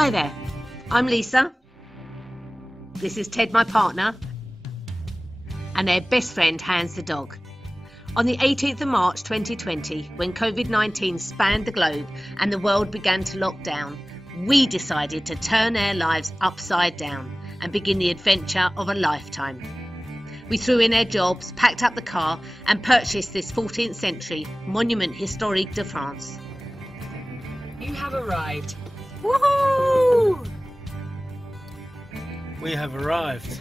Hi there, I'm Lisa. This is Ted, my partner, and their best friend, Hans the dog. On the 18th of March 2020, when COVID-19 spanned the globe and the world began to lock down, we decided to turn our lives upside down and begin the adventure of a lifetime. We threw in our jobs, packed up the car and purchased this 14th century monument historique de France. You have arrived. Woohoo! We have arrived.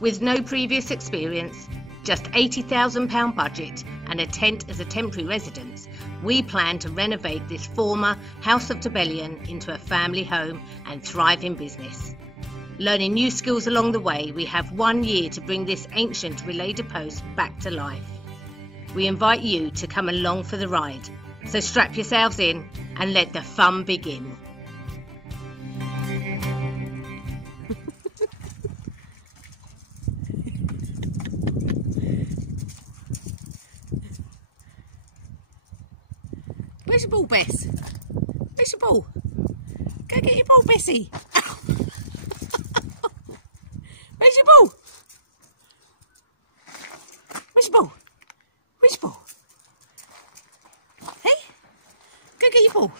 With no previous experience, just £80,000 budget and a tent as a temporary residence, we plan to renovate this former House of Rebellion into a family home and thriving business. Learning new skills along the way, we have 1 year to bring this ancient relay de post back to life. We invite you to come along for the ride, so strap yourselves in and let the fun begin. Where's your ball, Bess? Where's your ball? Go get your ball, Bessie. Where's your ball? Where's your ball? Where's your ball? Hey? Go get your ball.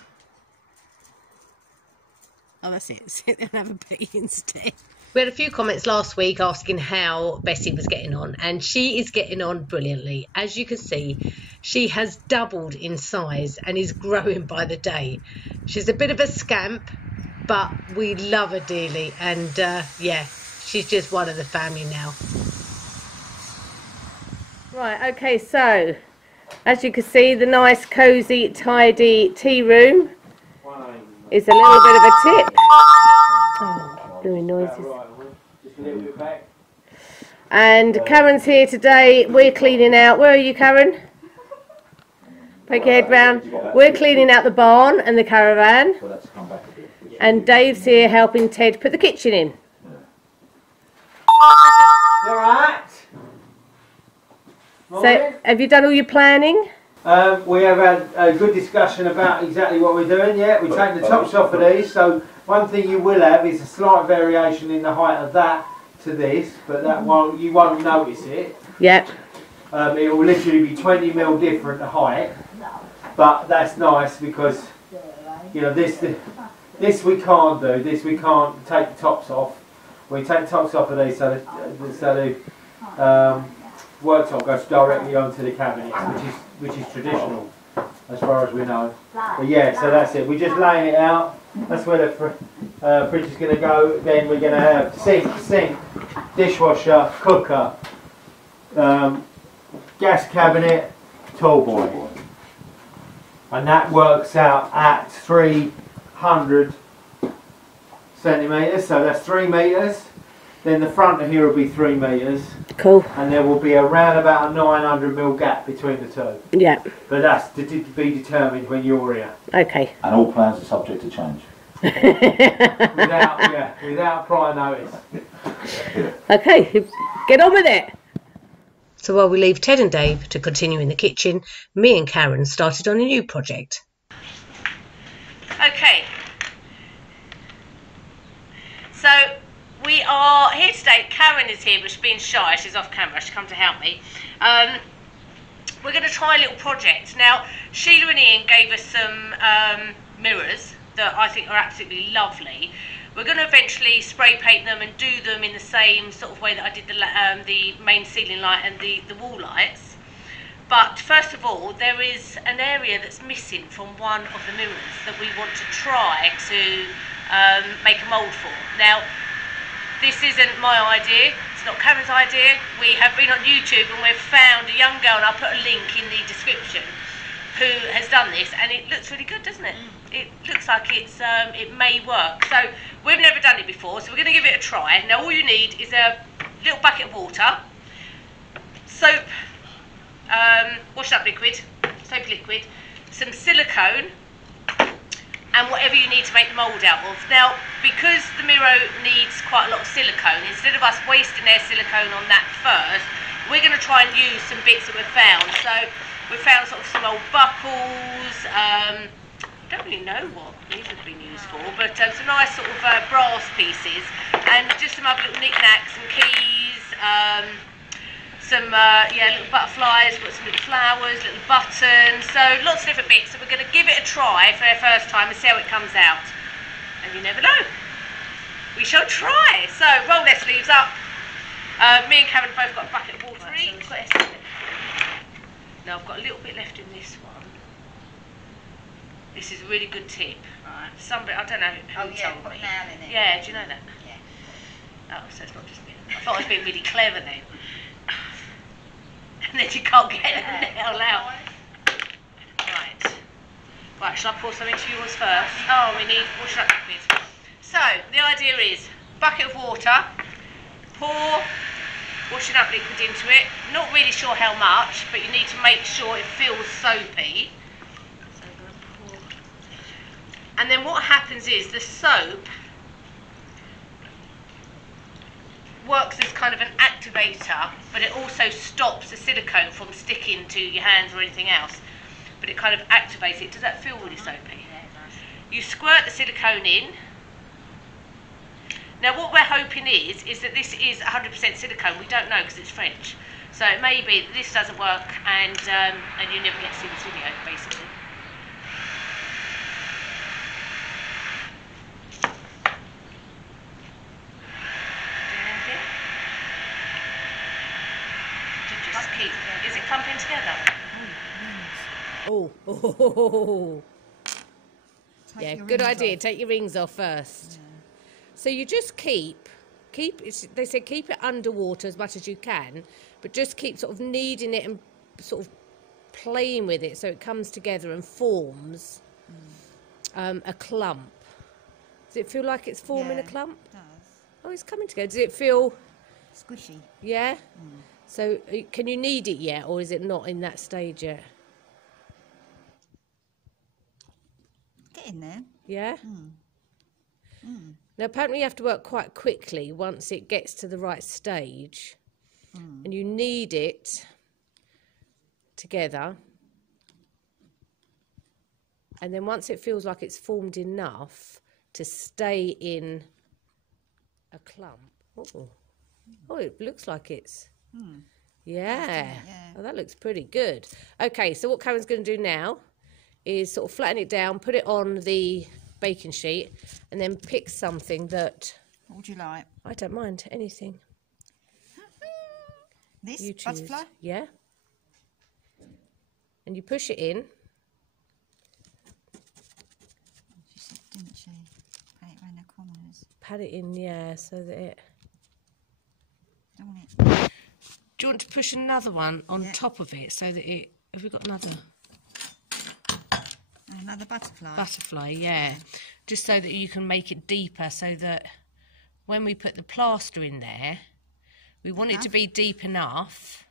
Oh, that's it. Sit there and have a pee instead. We had a few comments last week asking how Bessie was getting on, and she is getting on brilliantly. As you can see, she has doubled in size and is growing by the day. She's a bit of a scamp, but we love her dearly, and yeah, she's just one of the family now. Right, okay, so as you can see, the nice, cosy, tidy tea room is a little bit of a tip. Oh, doing noises. And Karen's here today. We're cleaning out. Where are you, Karen? Poke your head round. We're cleaning out the barn and the caravan. And Dave's here helping Ted put the kitchen in. You alright? So, have you done all your planning? We have had a good discussion about exactly what we're doing. Yeah, we're taking the tops off of these. So one thing you will have is a slight variation in the height of that to this, but that won't, you won't notice it. Yep. It will literally be 20 mil different the height, but that's nice because you know this we can't do. This we can't take the tops off. We take the tops off of these so the worktop goes directly onto the cabinets, which is traditional as far as we know. But yeah, so that's it. We're just laying it out. That's where the fridge is going to go. Then we're going to have sink, dishwasher, cooker, gas cabinet, tall boy, and that works out at 300 centimetres. So that's 3 metres. Then the front of here will be 3 metres. Cool. And there will be around about a 900 mil gap between the two. Yeah. But that's to be determined when you're here. Okay. And all plans are subject to change. without prior notice. Okay, get on with it. So while we leave Ted and Dave to continue in the kitchen, me and Karen started on a new project. Okay. So we are here today. Karen is here, but she's being shy. She's off camera. She's come to help me. We're going to try a little project. Now, Sheila and Ian gave us some mirrors that I think are absolutely lovely. We're going to eventually spray paint them and do them in the same sort of way that I did the main ceiling light and the wall lights. But first of all, there is an area that's missing from one of the mirrors that we want to try to make a mould for. Now, this isn't my idea, it's not Karen's idea. We have been on YouTube and we've found a young girl, and I'll put a link in the description, who has done this, and it looks really good, doesn't it? It looks like it may work. So we've never done it before, so we're going to give it a try. Now all you need is a little bucket of water, soap, wash up liquid, soap liquid, some silicone, and whatever you need to make the mould out of. Now, because the mirror needs quite a lot of silicone, instead of us wasting our silicone on that first, we're going to try and use some bits that we've found. So we've found sort of some old buckles, I don't really know what these have been used for, but some nice sort of brass pieces, and just some other little knickknacks and keys, some little butterflies, got some little flowers, little buttons, so lots of different bits. So we're going to give it a try for our first time and see how it comes out. And you never know. We shall try. So roll their sleeves up. Me and Karen both got a bucket of water each. Now I've got a little bit left in this one. This is a really good tip. Right. Somebody, I don't know who told me. Nail in it. Yeah, do you know that? Yeah. Oh, so it's not just me. I thought I was being really clever then. And then you can't get the nail out. Right. Right, shall I pour some into yours first? Oh, we need wash up liquid. So, the idea is bucket of water, pour washing up liquid into it. Not really sure how much, but you need to make sure it feels soapy. So I'm going to pour. And then what happens is the soap works as kind of an activator, but it also stops the silicone from sticking to your hands or anything else. But it kind of activates it. Does that feel really soapy? You squirt the silicone in. Now what we're hoping is that this is 100% silicone. We don't know because it's French. So it may be that this doesn't work and you never get to see this video, basically. Just keep. Is it clumping together? Oh. Yeah, good idea. Take your rings off first. Yeah. So you just keep they say keep it underwater as much as you can, but just keep sort of kneading it and sort of playing with it so it comes together and forms a clump. Does it feel like it's forming a clump? It does. Oh, it's coming together. Does it feel squishy? Yeah. So can you knead it yet, or is it not in that stage yet? Get in there. Yeah. Now apparently you have to work quite quickly once it gets to the right stage, and you knead it together, and then once it feels like it's formed enough to stay in a clump. Oh, it looks like it's yeah. Oh, that looks pretty good. Okay, so what Karen's going to do now is sort of flatten it down, put it on the baking sheet, and then pick something that... What would you like? I don't mind, anything. This you choose. Butterfly? Yeah. And you push it in. She said, didn't she? Pat it around the corners. Pat it in, yeah, so that it... Don't want it. Do you want to push another one on top of it so that it... Have we got another... Another butterfly? Butterfly, yeah. Just so that you can make it deeper, so that when we put the plaster in there, we want it to be deep enough.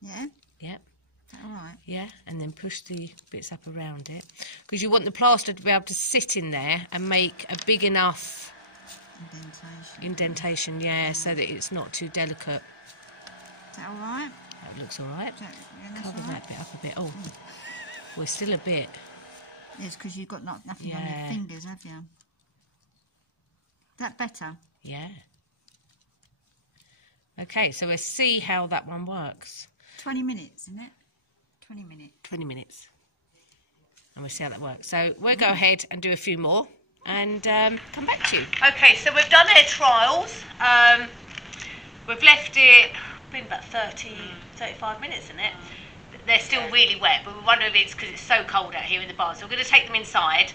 Yeah? Yeah. Is that all right? Yeah, and then push the bits up around it. Because you want the plaster to be able to sit in there and make a big enough indentation, yeah, so that it's not too delicate. Is that all right? That looks all right. Cover all right? that bit up a bit. Oh, we're still a bit. Yes, because you've got nothing on your fingers, have you? Is that better? Yeah. Okay, so we'll see how that one works. 20 minutes, isn't it? 20 minutes. 20 minutes. And we'll see how that works. So we'll go ahead and do a few more and come back to you. Okay, so we've done our trials. We've left it, been about 35 minutes, isn't it? They're still really wet, but we wonder if it's because it's so cold out here in the barn. So we're going to take them inside,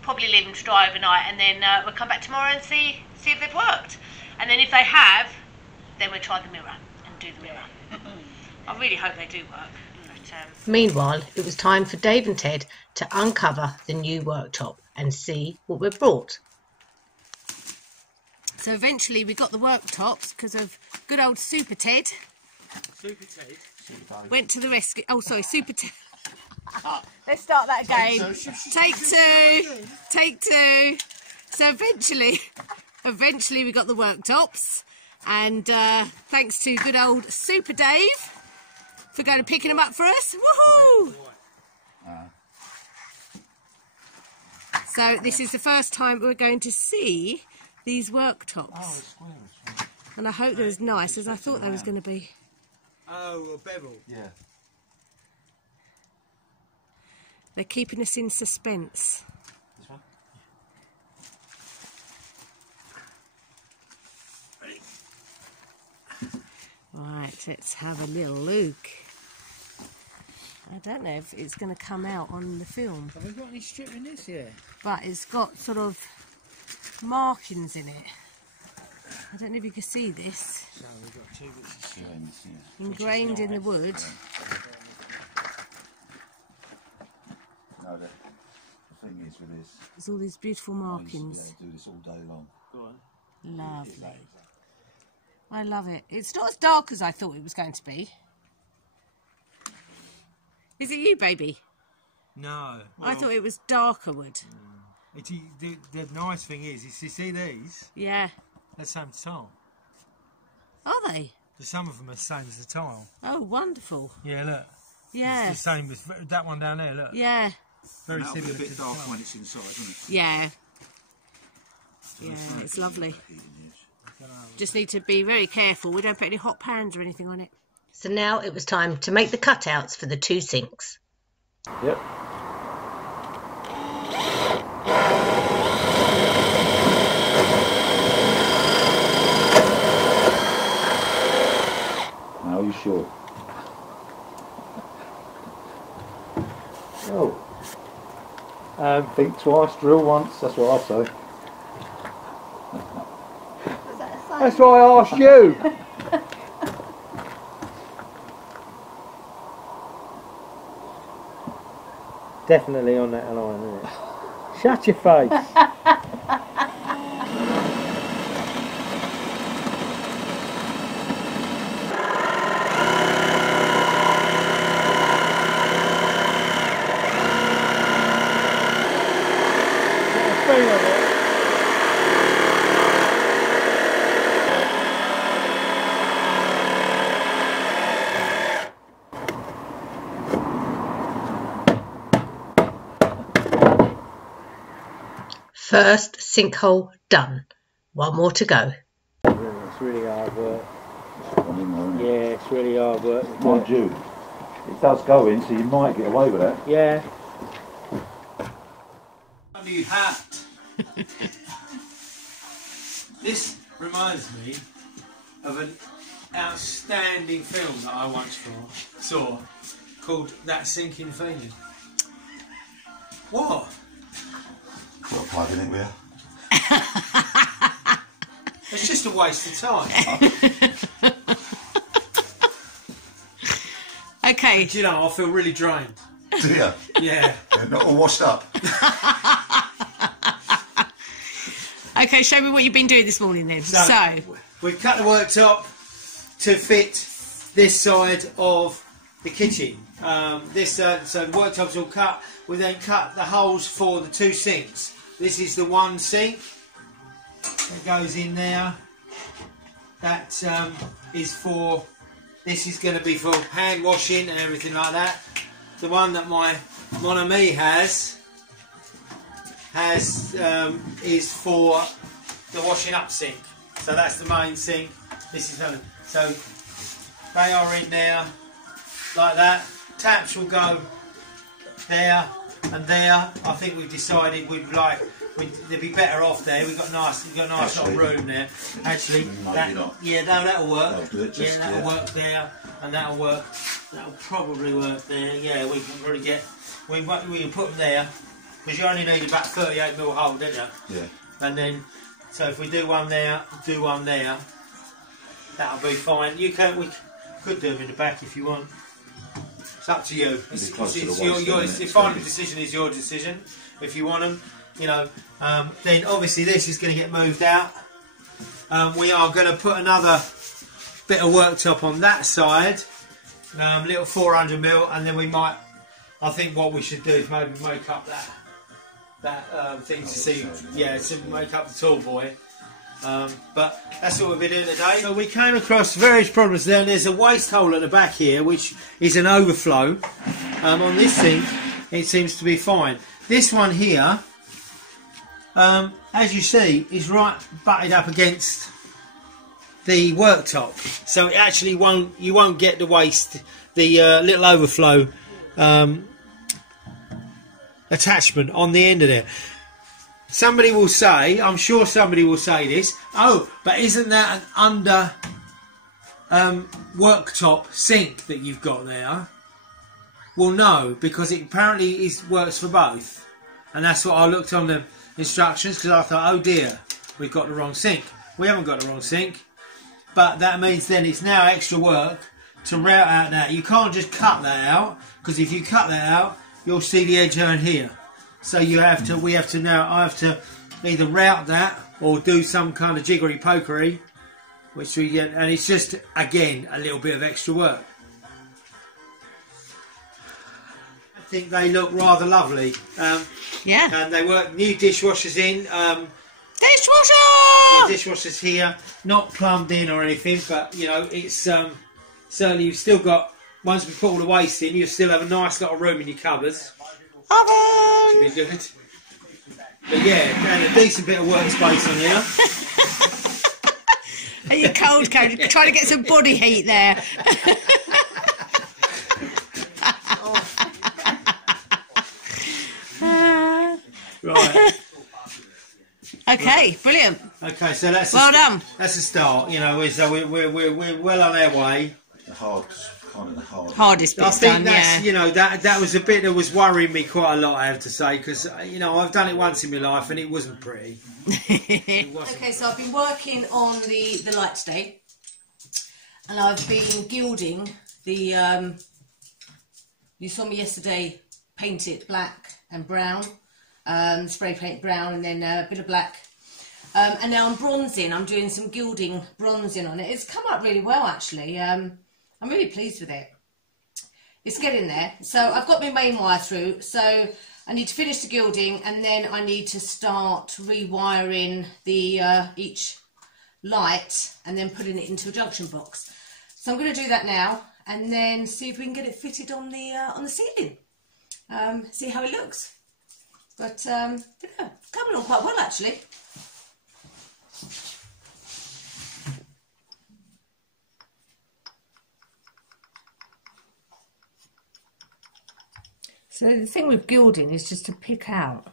probably leave them to dry overnight, and then we'll come back tomorrow and see if they've worked. And then if they have, then we'll try the mirror and do the mirror. I really hope they do work. But, Meanwhile, it was time for Dave and Ted to uncover the new worktop and see what we've brought. So eventually we got the worktops because of good old Super Ted. Super Ted. Went to the rescue. Oh, sorry, Super Ted. Let's start that again. Take two. Take two. So eventually we got the worktops. And thanks to good old Super Dave for going and picking them up for us. Woohoo! So this is the first time we're going to see these worktops. And I hope they're as nice as I thought they was going to be. Oh, a bevel. Yeah. They're keeping us in suspense. This one? Right, let's have a little look. I don't know if it's going to come out on the film. Have we got any strip in this here? But it's got sort of markings in it. I don't know if you can see this. So we've got 2 bits of strip. Ingrained in the wood. No, the thing is with this, There's all these beautiful I markings. used to do this all day long. Go on. Lovely. I love it. It's not as dark as I thought it was going to be. Is it you, baby? No. I thought it was darker wood. The nice thing is you see these? Yeah. They're the same tile. Are they? Some of them are the same as the tile. Oh, wonderful. Yeah, look. Yeah. It's the same as that one down there, look. Yeah. Very That'll be similar a bit to the dark tile. when it's inside, isn't it? Yeah. Yeah, it's lovely. Just need to be very careful. We don't put any hot pans or anything on it. So now it was time to make the cutouts for the 2 sinks. Yep. Now, are you sure? Oh. Think twice, drill once, that's what I say. That's why I asked you. Definitely on that line, isn't it? Shut your face. First sinkhole done. 1 more to go. It's really hard work. Yeah, it's really hard work. Mind you, it does go in, so you might get away with that. Yeah. New hat. This reminds me of an outstanding film that I once saw called That Sinking Feeling. What? Got to plug in it with you. It's just a waste of time. Okay. Do you know, I feel really drained. Do you? Yeah. Not all washed up. Okay, show me what you've been doing this morning then. So we've cut the worktop to fit this side of the kitchen. So the worktop's all cut. We then cut the holes for the 2 sinks. This is the 1 sink that goes in there. That is for. This is going to be for hand washing and everything like that. The one that my Mon Ami has is for the washing up sink. So that's the main sink. This is so they are in there like that. Taps will go there and there. I think we've decided they'd be better off there. We've got a nice little room there. Actually, that'll work. That'll work there, and that'll probably work there. Yeah, we can probably get. We can put them there because you only need about 38mm hole, don't you? Yeah. And then, so if we do one there, that'll be fine. We could do them in the back if you want. It's up to you. The final decision is your decision. If you want them, then obviously this is going to get moved out. We are going to put another bit of worktop on that side, little 400mm, and then we might. I think what we should do is maybe make up that thing to see. Yeah, to make up the tall boy. But that's what we'll be doing today. So we came across various problems there. There's a waste hole at the back here, which is an overflow. On this sink, it seems to be fine. This one here as you see, is right butted up against the worktop, so it actually you won't get the waste, the little overflow attachment on the end of there. Somebody will say, I'm sure somebody will say this, oh, but isn't that an under worktop sink that you've got there? Well, no, because it apparently works for both, and that's what I looked on the instructions, because I thought, oh dear, we've got the wrong sink. We haven't got the wrong sink, but that means then it's now extra work to route out that. You can't just cut that out, because if you cut that out, you'll see the edge on here. So I have to either route that or do some kind of jiggery pokery, which we get, and it's just, again, a little bit of extra work. I think they look rather lovely. Yeah. And they work, new dishwashers in. Dishwasher! The dishwasher's here, not plumbed in or anything, but you know, it's certainly you've still got, once we put all the waste in, you still have a nice little room in your cupboards. Oven! Should be good. But yeah, and a decent bit of workspace on here. Are you cold, Karen? Trying to get some body heat there. Right. Okay, brilliant. Okay, so that's Well done. That's a start. You know, we're well on our way. The Hardest I bit's think done, that's yeah. you know that was a bit that was worrying me quite a lot. I have to say, because you know I've done it once in my life and it wasn't pretty. It wasn't. Okay, so I've been working on the light today, and I've been gilding the. You saw me yesterday paint it black and brown, spray paint brown, and then a bit of black. And now I'm bronzing. I'm doing some gilding bronzing on it. It's come out really well, actually. I'm really pleased with it. It's getting there. So I've got my main wire through. So I need to finish the gilding, and then I need to start rewiring the each light, and then putting it into a junction box. So I'm going to do that now, and then see if we can get it fitted on the ceiling. See how it looks. But yeah, it's coming along quite well, actually. So the thing with gilding is just to pick out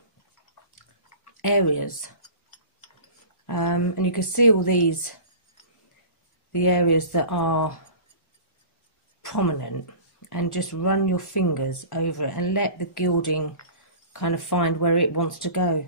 areas, and you can see all these, the areas that are prominent, and just run your fingers over it and let the gilding kind of find where it wants to go.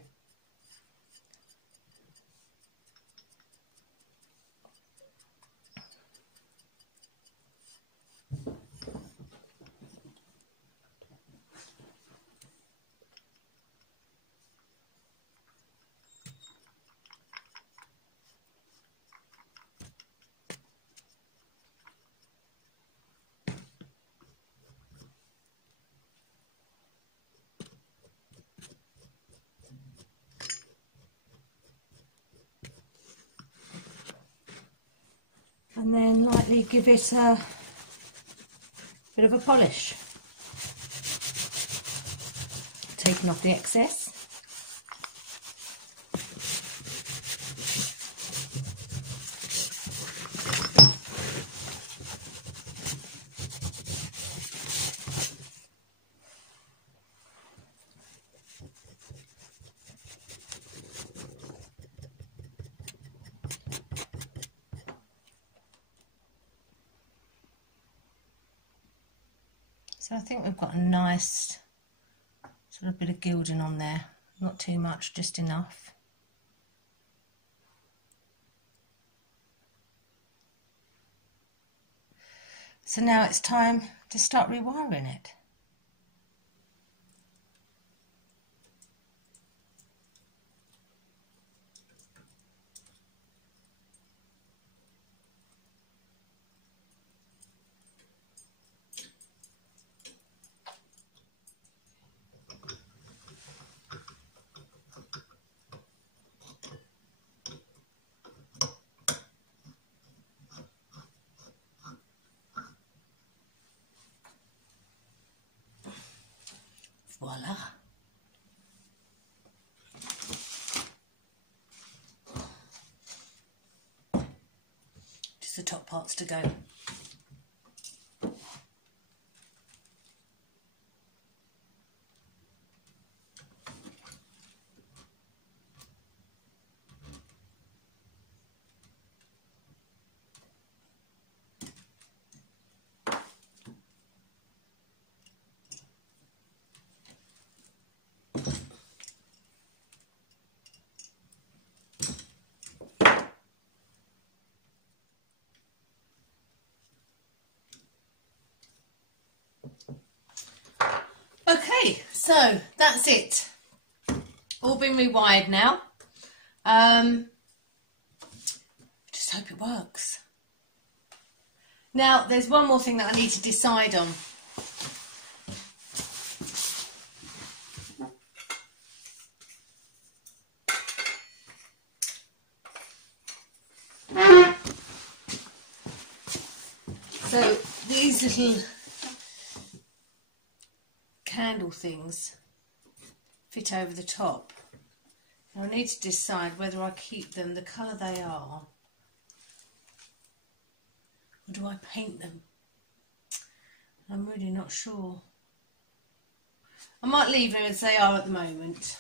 And then lightly give it a bit of a polish, taking off the excess. So I think we've got a nice sort of bit of gilding on there, not too much, just enough. So now it's time to start rewiring it. Voila. top parts to go. Okay, so that's it. All been rewired now. Just hope it works. Now, there's one more thing that I need to decide on. So, these little candle things fit over the top. Now I need to decide whether I keep them the colour they are, or do I paint them? I'm really not sure. I might leave them as they are at the moment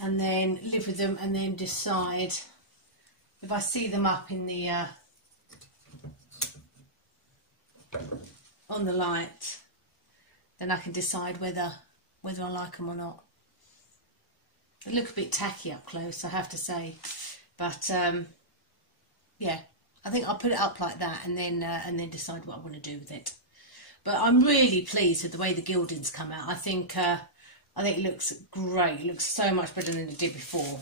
and then live with them and then decide if I see them up in the on the light, then I can decide whether I like them or not. They look a bit tacky up close, I have to say, but yeah, I think I'll put it up like that and then decide what I want to do with it. But I'm really pleased with the way the gilding's come out. I think it looks great. It looks so much better than it did before,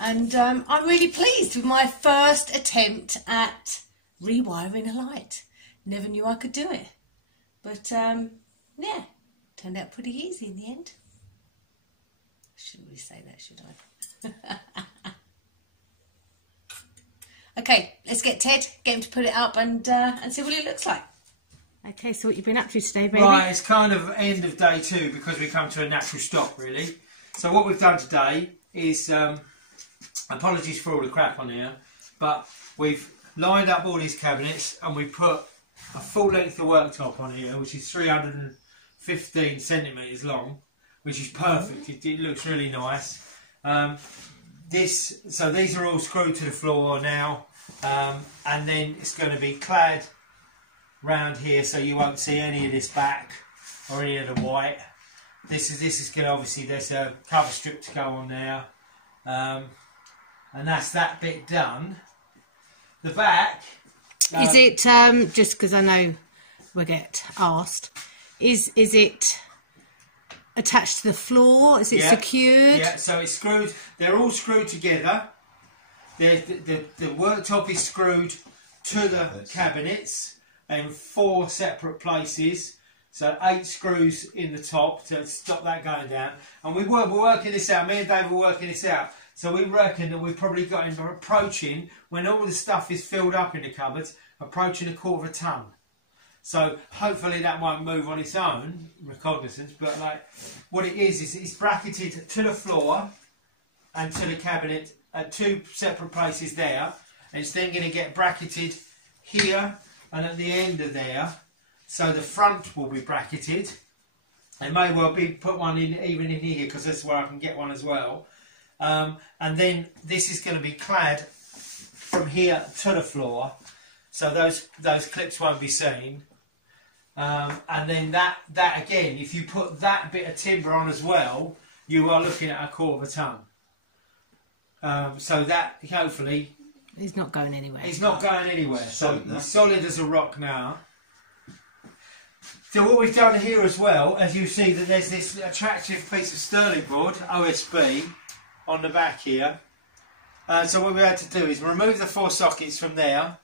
and I'm really pleased with my first attempt at rewiring a light. Never knew I could do it. But, yeah, turned out pretty easy in the end. I shouldn't really say that, should I? Okay, let's get Ted, get him to put it up and see what it looks like. Okay, so what you've been up to today, baby? Right, it's kind of end of day 2 because we come to a natural stop, really. So what we've done today is, apologies for all the crap on here, but we've lined up all these cabinets and we put a full length of worktop on here, which is 315 centimetres long, which is perfect. It looks really nice. So these are all screwed to the floor now, and then it's going to be clad round here, so you won't see any of this back or any of the white. This is going to, obviously there's a cover strip to go on there, and that's that bit done. The back. Is it, just because I know we'll get asked, is it attached to the floor? Is it secured? Yeah, so it's screwed. They're all screwed together. The worktop is screwed to the cabinets in 4 separate places. So 8 screws in the top to stop that going down. And we're working this out. Me and Dave were working this out. So we reckon that we've probably got him approaching, when all the stuff is filled up in the cupboards, approaching 1/4 ton. So hopefully that won't move on its own, recognizance, but like what it is it's bracketed to the floor and to the cabinet at 2 separate places there. And it's then going to get bracketed here and at the end of there. So the front will be bracketed. It may well be put one in even in here because that's where I can get one as well. And then this is going to be clad from here to the floor, so those clips won't be seen. And then that again, if you put that bit of timber on as well, you are looking at 1/4 ton. So that hopefully he's not going anywhere. He's not going anywhere. So he's solid as a rock now. So what we've done here as well, as you see, that there's this attractive piece of sterling board, OSB, on the back here. So what we had to do is remove the 4 sockets from there,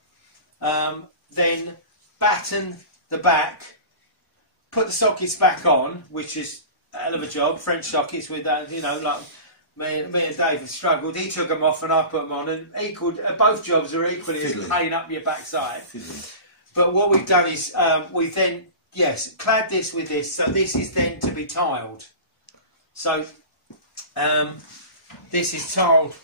then batten the back, put the sockets back on, which is a hell of a job. French sockets with that, you know, like me and Dave have struggled. He took them off and I put them on, and both jobs are equally as pain up your backside. But what we've done is we've then clad this with this, so this is then to be tiled. So this is tiled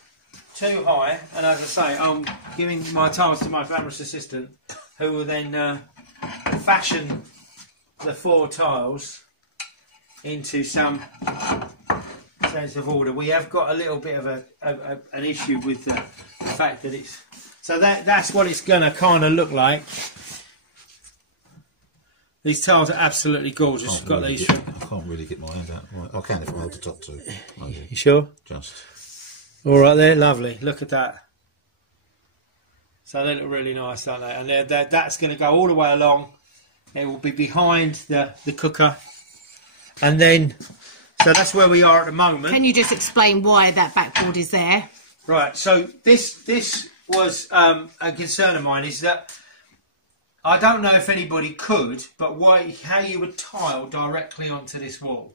too high, and as I say, I'm giving my tiles to my glamorous assistant, who will then fashion the 4 tiles into some sense of order. We have got a little bit of an issue with the fact that it's... So that's what it's going to kind of look like. These tiles are absolutely gorgeous. Got really these. I can't really get my hand out. Right, I can if I hold the top two. You sure? Just. All right, there, lovely. Look at that. So they look really nice, don't they? And that's going to go all the way along. It will be behind the cooker, and then so that's where we are at the moment. Can you just explain why that backboard is there? Right. So this was a concern of mine, is that I don't know if anybody could, but how you would tile directly onto this wall.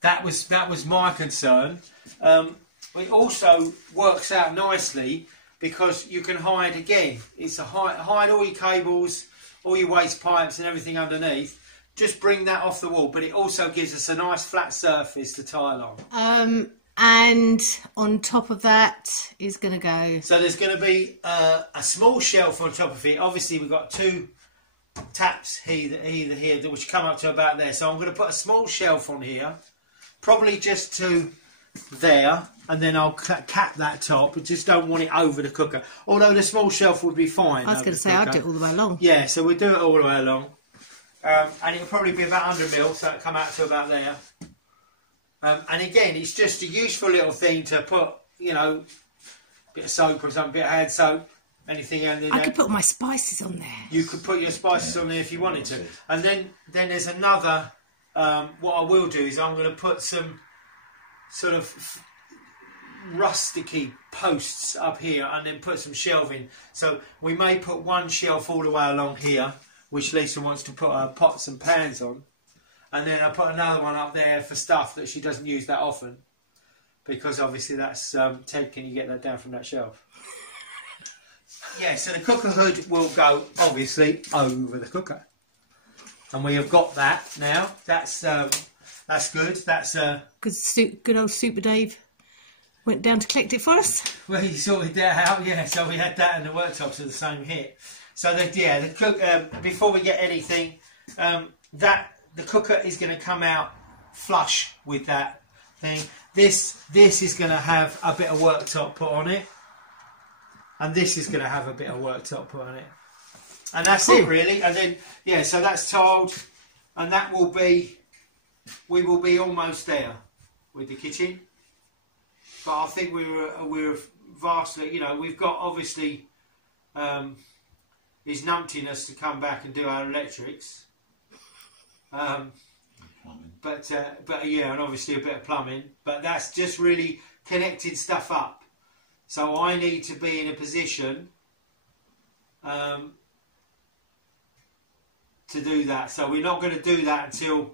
That was my concern. It also works out nicely because you can hide again. It's a hide all your cables, all your waste pipes and everything underneath. Just bring that off the wall, but it also gives us a nice flat surface to tile on. And on top of that is going to go... So there's going to be a small shelf on top of it. Obviously we've got 2 taps either here, which come up to about there. So I'm going to put a small shelf on here, probably just to there, and then I'll cap that top. I just don't want it over the cooker. Although the small shelf would be fine. I was going to say, I'd do it all the way along. Yeah, so we'll do it all the way along. And it'll probably be about 100 mil, so it'll come out to about there. And again, it's just a useful little thing to put, you know, a bit of soap or something, bit of hand soap, anything. And I could put my spices on there. You could put your spices on there if you wanted to. And then there's another, what I will do is I'm going to put some sort of rusticy posts up here and then put some shelving. So we may put one shelf all the way along here, which Lisa wants to put her pots and pans on. And then I'll put another one up there for stuff that she doesn't use that often. Because obviously that's, Ted, can you get that down from that shelf? Yeah, so the cooker hood will go, obviously, over the cooker. And we have got that now. That's good. That's... Good old Super Dave went down to collect it for us. Well, he sorted that out, yeah. So we had that and the worktops are the same hit. So, the cook, before we get anything, the cooker is going to come out flush with that thing. This is going to have a bit of worktop put on it. And this is going to have a bit of worktop put on it. And that's it, really. And then, yeah, so that's tiled. And that will be... We will be almost there with the kitchen. But I think we're vastly... You know, we've got, obviously... his numptiness to come back and do our electrics. But yeah, and obviously a bit of plumbing. But that's just really connecting stuff up. So I need to be in a position to do that. So we're not going to do that until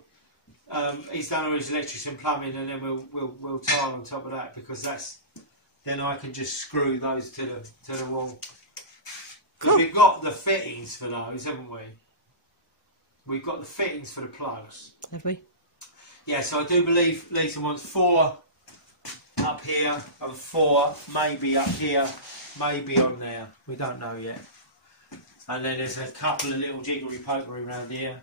he's done all his electrics and plumbing, and then we'll tile on top of that, because then I can just screw those to the wall. Because we've got the fittings for those, haven't we? We've got the fittings for the plugs. Have we? Yeah, so I do believe Lisa wants 4 up here and 4 maybe up here, maybe on there. We don't know yet. And then there's a couple of little jiggery pokery around here.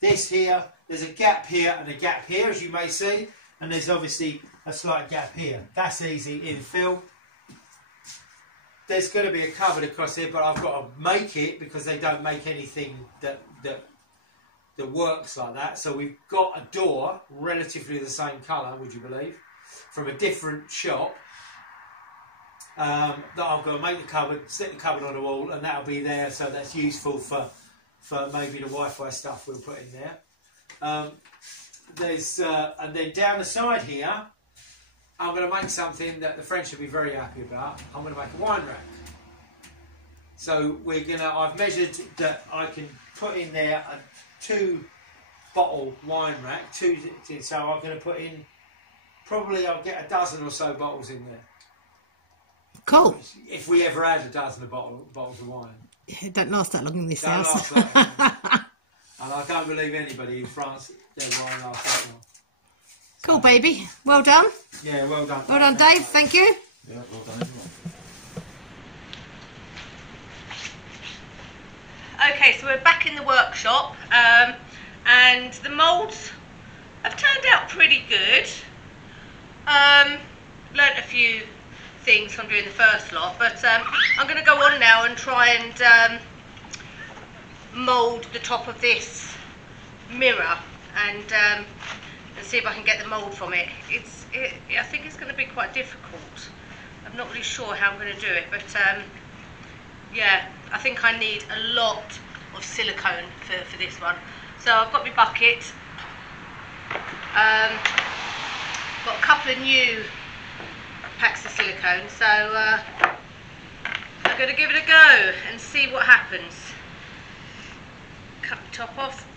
This here, there's a gap here and a gap here, as you may see. And there's obviously a slight gap here. That's easy infill. There's going to be a cupboard across here, but I've got to make it because they don't make anything that works like that. So we've got a door, relatively the same colour, would you believe, from a different shop. That I'm going to make the cupboard, stick the cupboard on the wall, and that'll be there. So that's useful for maybe the Wi-Fi stuff we'll put in there. And then down the side here, I'm going to make something that the French will be very happy about. I'm going to make a wine rack. So I've measured that I can put in there a 2-bottle wine rack. So I'm going to put in, probably I'll get a dozen or so bottles in there. Cool. If we ever had a dozen of bottles of wine. It don't last that long in this Don't house. last that long. And I don't believe anybody in France, their wine lasts that long. Cool, baby. Well done. Yeah, well done. Well done, Dave. Thank you. Yeah, well done everyone. Okay, so we're back in the workshop, and the moulds have turned out pretty good. Learnt a few things from doing the first lot, but I'm going to go on now and try and mould the top of this mirror and see if I can get the mould from it. I think it's going to be quite difficult. I'm not really sure how I'm going to do it, but yeah, I think I need a lot of silicone for this one. So I've got my bucket. Got a couple of new packs of silicone, so I'm going to give it a go and see what happens. Cut the top off.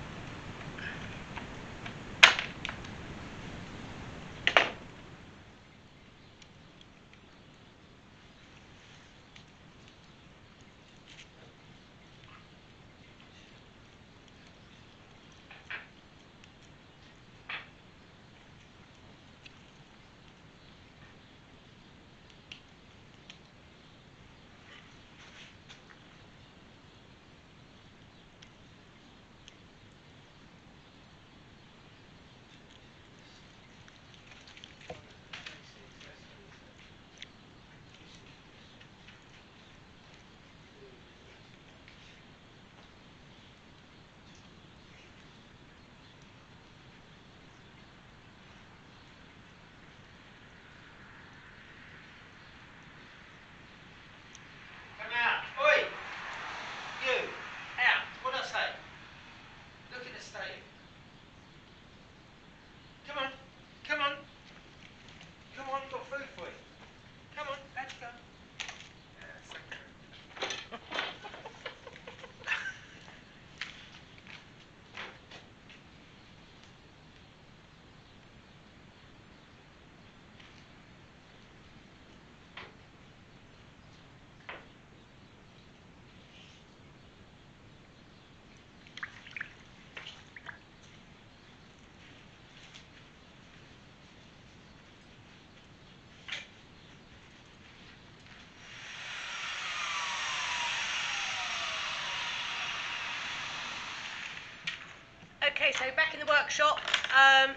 Okay, so back in the workshop. I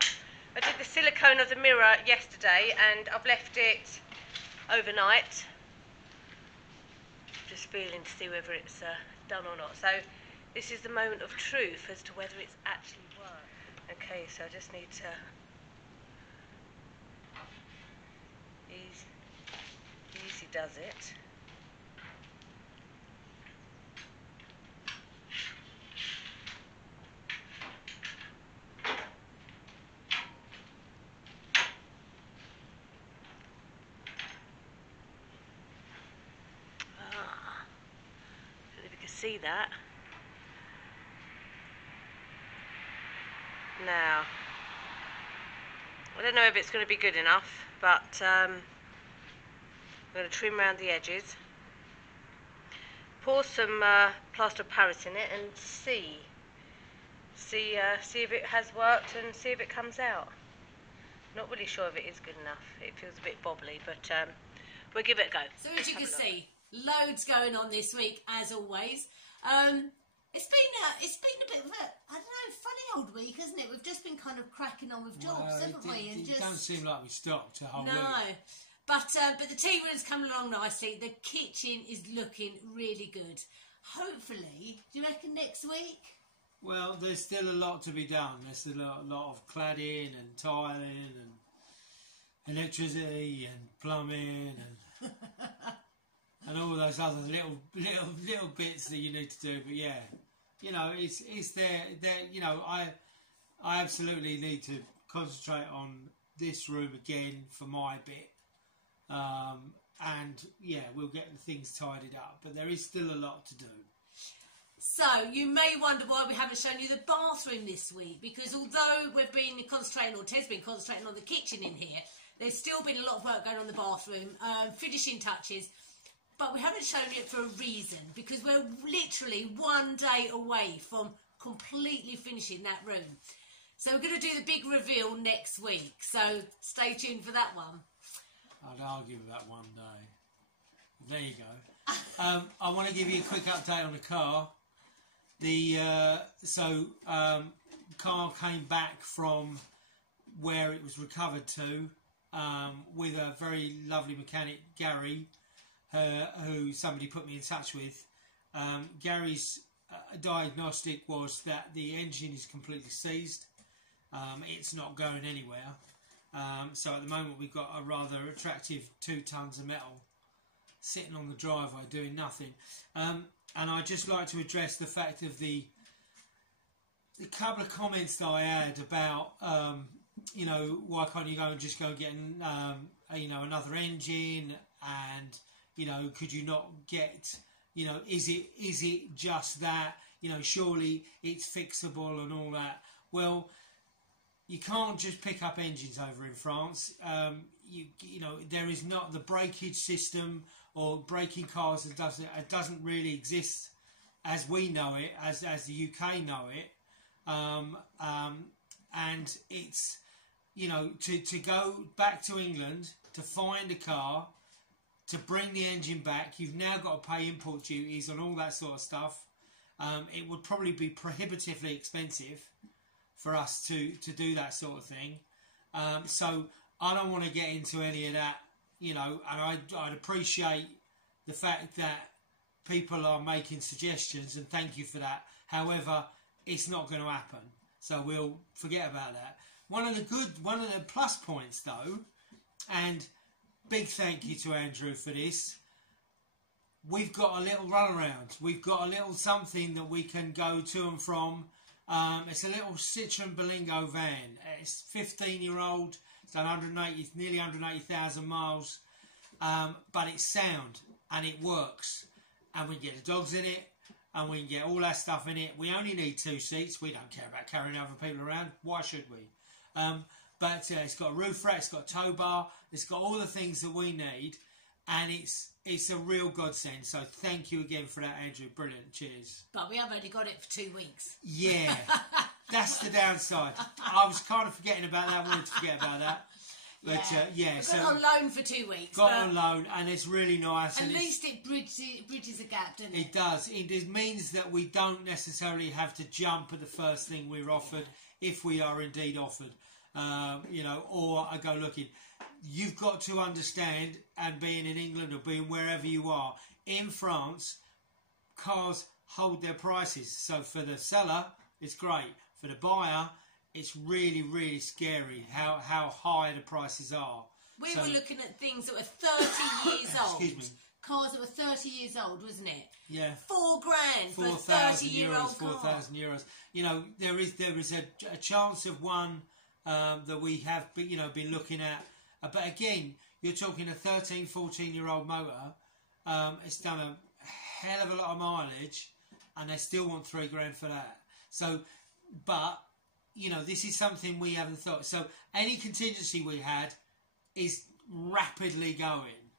did the silicone of the mirror yesterday and I've left it overnight. Just feeling to see whether it's done or not. So this is the moment of truth as to whether it's actually worked. Okay, so I just need to easy does it. See that now. I don't know if it's going to be good enough, but I'm going to trim around the edges, pour some plaster of Paris in it, and see if it has worked and see if it comes out. Not really sure if it is good enough. It feels a bit bobbly, but we'll give it a go. So as you can see, loads going on this week, as always. It's been a bit of a, I don't know, funny old week, hasn't it? We've just been kind of cracking on with jobs, haven't we? And It don't seem like we stopped a whole week. No, but the tea room's coming along nicely. The kitchen is looking really good. Hopefully, do you reckon next week? Well, there's still a lot to be done. There's still a lot of cladding and tiling and electricity and plumbing and and all those other little bits that you need to do. But yeah, you know, it's there. You know, I absolutely need to concentrate on this room again for my bit. And yeah, we'll get things tidied up. But there is still a lot to do. So, you may wonder why we haven't shown you the bathroom this week, because although we've been concentrating, or Ted's been concentrating on the kitchen in here, there's still been a lot of work going on in the bathroom, finishing touches, but we haven't shown it for a reason, because we're literally one day away from completely finishing that room. So we're going to do the big reveal next week, so stay tuned for that one. I'd argue with that one day. There you go. I want to give you a quick update on the car. Car came back from where it was recovered to with a very lovely mechanic, Gary, who somebody put me in touch with. Gary's diagnostic was that the engine is completely seized. It's not going anywhere. So at the moment we've got a rather attractive 2 tons of metal sitting on the driveway doing nothing. And I'd just like to address the fact of the couple of comments that I had about, you know, why can't you go and just go and get, you know, another engine, and, you know, could you not get, you know, is it just that, you know, surely it's fixable and all that. Well, you can't just pick up engines over in France. You know, there is not the breakage system or braking cars. It doesn't really exist as we know it, as the UK know it. And it's, you know, to go back to England to find a car, to bring the engine back, you've now got to pay import duties and all that sort of stuff. It would probably be prohibitively expensive for us to do that sort of thing. So I don't want to get into any of that, you know, and I'd appreciate the fact that people are making suggestions, and thank you for that. However, it's not going to happen, so we'll forget about that. One of the plus points though, and big thank you to Andrew for this, we've got a little runaround. We've got a little something that we can go to and from. It's a little Citroen Berlingo van. It's 15-year-old. It's done nearly 180,000 miles. But it's sound and it works. And we can get the dogs in it, and we can get all that stuff in it. We only need 2 seats. We don't care about carrying other people around. Why should we? But it's got a roof rack. It's got a tow bar. It's got all the things that we need. And it's a real godsend. So thank you again for that, Andrew. Brilliant. Cheers. But we have only got it for 2 weeks. Yeah, that's the downside. I was kind of forgetting about that. I wanted to forget about that. But we got on loan for 2 weeks. Got on loan, and it's really nice. At least it bridges a gap, doesn't it? It does. It means that we don't necessarily have to jump at the first thing we're offered, if we are indeed offered. You know, or I go looking. You've got to understand, and being in England or being wherever you are, in France, cars hold their prices. So for the seller, it's great. For the buyer, it's really, really scary how high the prices are. We were looking at things that were 30 years old. Excuse me. Cars that were 30 years old, wasn't it? Yeah. $4,000 for a 30-year-old car. 4,000 euros. You know, there is a chance of one that we have, you know, been looking at. But again, you're talking a 13, 14-year-old motor. It's done a hell of a lot of mileage, and they still want $3,000 for that. So, but you know, this is something we haven't thought. So any contingency we had is rapidly going.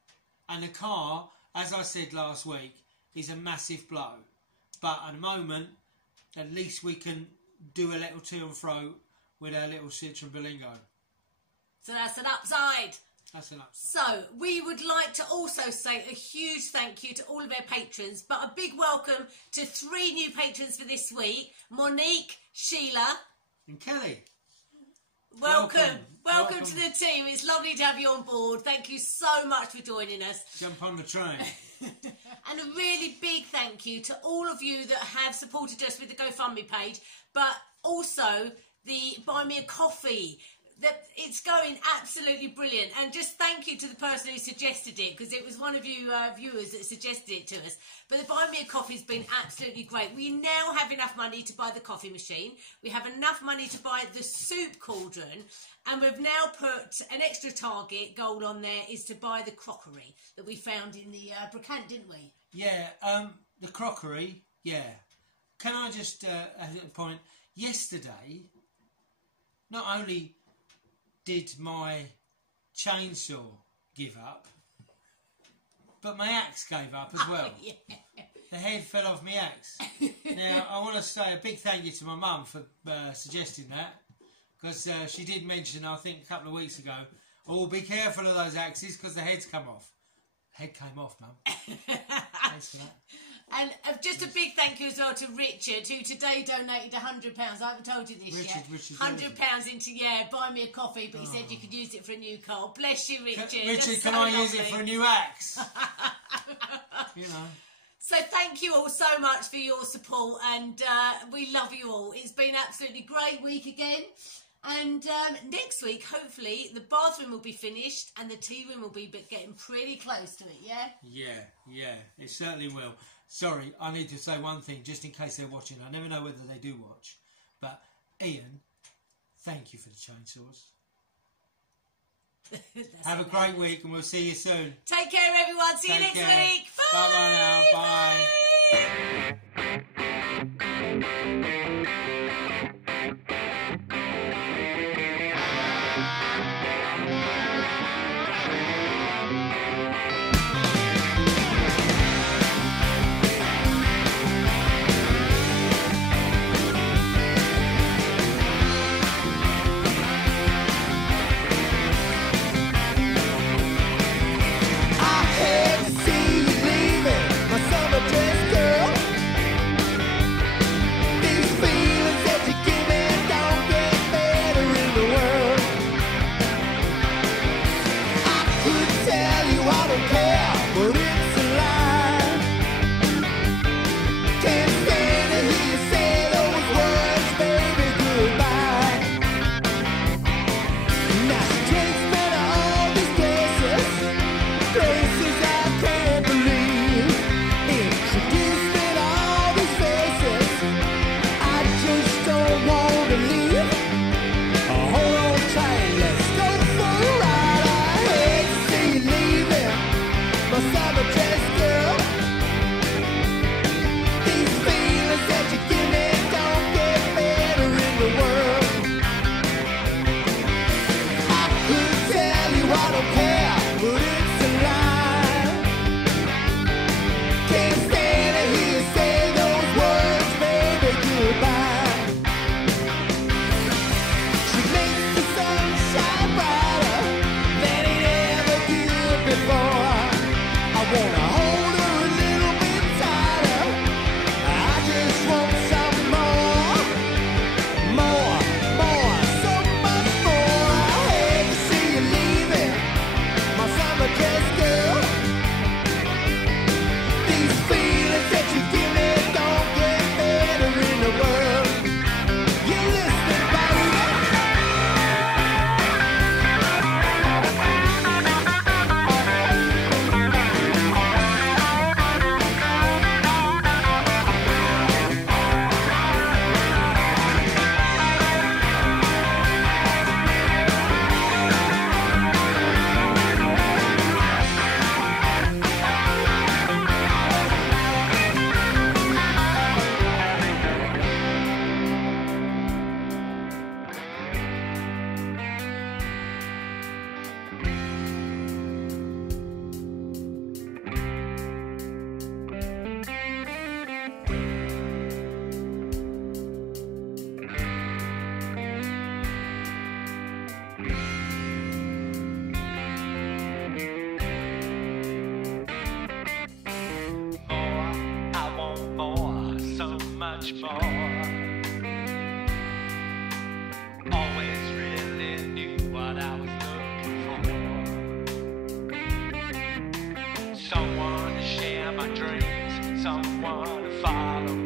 And the car, as I said last week, is a massive blow. But at the moment, at least we can do a little to and fro with our little Citroen Berlingo. So that's an upside. That's an upside. So we would like to also say a huge thank you to all of our patrons, but a big welcome to 3 new patrons for this week. Monique, Sheila, and Kelly. Welcome to the team. It's lovely to have you on board. Thank you so much for joining us. Jump on the train. And a really big thank you to all of you that have supported us with the GoFundMe page, but also the Buy Me a Coffee. That it's going absolutely brilliant, and just thank you to the person who suggested it, because it was one of you viewers that suggested it to us. But the Buy Me a Coffee has been absolutely great. We now have enough money to buy the coffee machine, we have enough money to buy the soup cauldron, and we've now put an extra target goal on there, is to buy the crockery that we found in the brocante, didn't we? Yeah, the crockery, yeah. Can I just at a point, yesterday, not only did my chainsaw give up, but my axe gave up as well. Yeah. The head fell off my axe. Now, I want to say a big thank you to my mum for suggesting that, because she did mention, I think a couple of weeks ago, Oh, be careful of those axes because the heads come off. Head came off, Mum. Thanks for that. And just a big thank you as well to Richard, who today donated £100. I haven't told you this yet. £100 into buy me a coffee, but he said you could use it for a new car. Bless you, Richard. Richard, can I use it for a new axe? You know. So thank you all so much for your support, and we love you all. It's been an absolutely great week again. And next week, hopefully, the bathroom will be finished and the tea room will be getting pretty close to it, yeah? Yeah, it certainly will. Sorry, I need to say one thing, just in case they're watching. I never know whether they do watch. But, Ian, thank you for the chainsaws. Have a great week and we'll see you soon. Take care, everyone. See you next week. Bye. Bye-bye now. Bye. much more. Always really knew what I was looking for. Someone to share my dreams, someone to follow